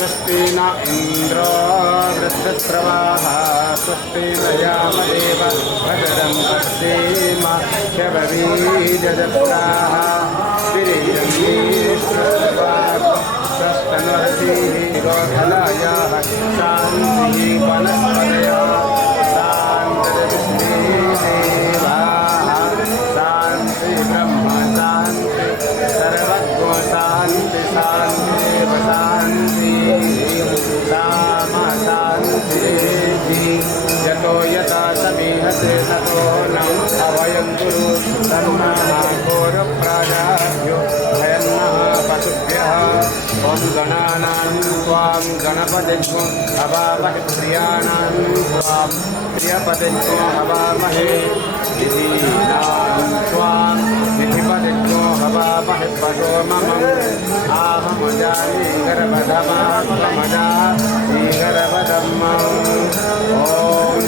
स्वस्ति न इंद्र वृद्धस्रवाः स्वस्ति न यामदेव भद्रं पश्येम शववीर्यजत्राः स्वस्तनर्षिः गोधलायाः शान्तिः वनस्पतयः शान्ति ब्रह्म शान्ति सर्वज्ञ शान्ति शान्ति शान्ति साम शान्ति यतो यथा समीहते ततो नम अभयं कुरु तन्नः घोरप्राजाभ्यो भयं नः पशुभ्यः ॐ गणानां त्वां गणपतिं हवामहे प्रियाणां त्वां प्रियपतिं हवामहे विधीनां त्वां विधिपतिं हवामहे पशो मम आहमजामि गर्भधमात्मजा श्रीगर्भधम् ॐ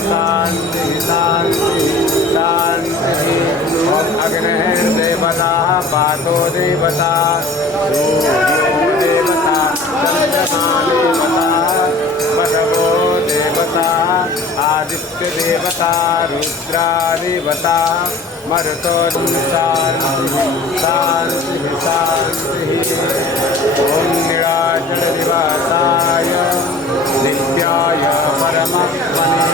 शान्ति शान्ति शान्तिः ॐ अग्निर्देवता पातो देवता सूर्यो देवता चन्द्रमा देवता वसवो देवता आदित्य देवता रुद्रा देवता मरुतो शान्तिः शान्तिः शान्तिः ॐ नीलाचलनिवासाय नित्याय परमात्मने